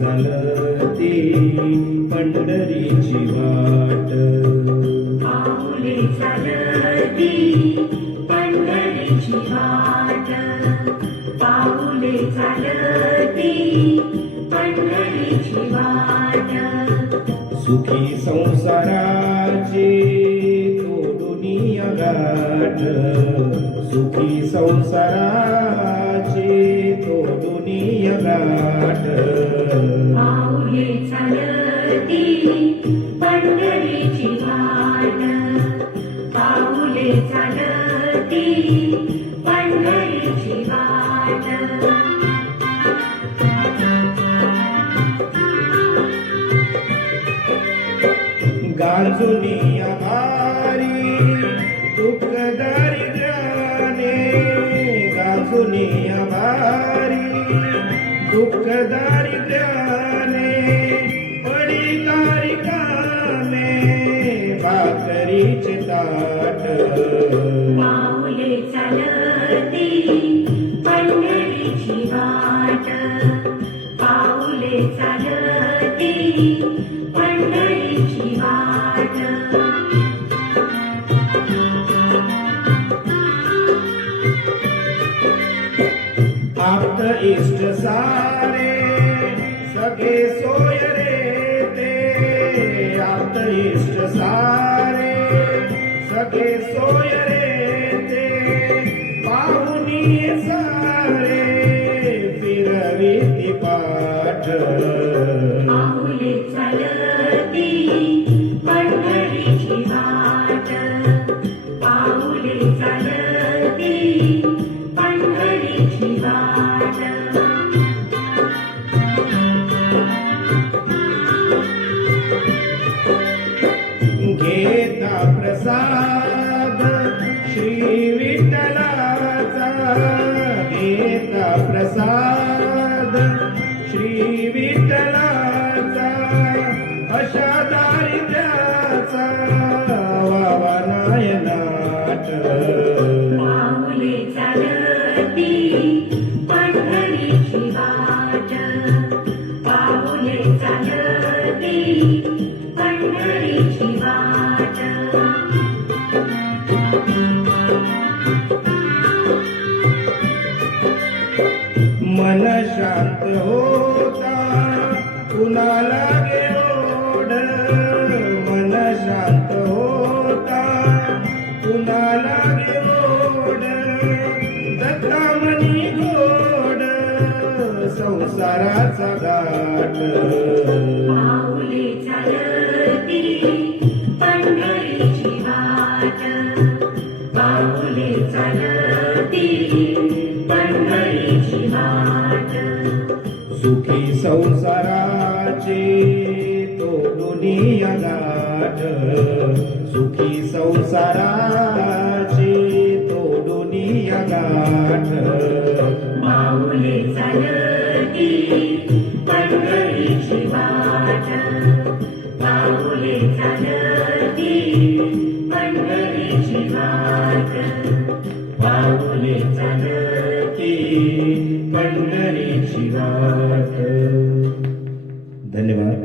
चालती पंढरीची वाट, पाऊले चालती पंढरीची वाट, पाऊले चालती पंढरीची वाट. सुखी संसाराचे तोडून गाठ, सुखी संसाराचे तोडून गाठ. पाऊले चालती पंढरीची वाट, पाऊले चालती पंढरीची वाट. गांजुनी आभारी दुःख दारिद्र्याने, गांजुनी आभारी दुःख दारिद्र्याने, पडी तारिकाने भाकरीचे ताट. पाऊले चालती पंढरीची वाट, पाऊले चालती पंढरीची वाट. आप्त इष्ट सारे सगळे सोय रे ते, आप्त इष्ट सारे सगळे सोय रे ते, पाहुनी सारे फिरविती पाठ. पाऊले चालती पंढरीची वाट, पाऊले चालती पंढरीची वाट. घेता प्रसाद श्री विठ्ठलाचा, घेता प्रसाद श्री विठ्ठलाचा, अशा दारिद्र्याचा वावा नायनाट. पाऊले चालती पंढरीची वाट, पाऊले चालती पंढरीची वाट. मन शांत होता कुणाला गे ओढ, मन शांत होता कुणाला गे ओढ, दत्ता मनी गोड संसाराचा गाठ. पाऊले चालती पंढरीची वाट, पाऊले चालती पंढरीची वाट. सुखी संसाराचे तोडून गाठ, सुखी संसाराचे तोडून गाठ. पाऊले चालती पंढरीची वाट, पाऊले चालती पंढरीची वाट, पाऊले चालती पंढरीची वाट. धन्यवाद.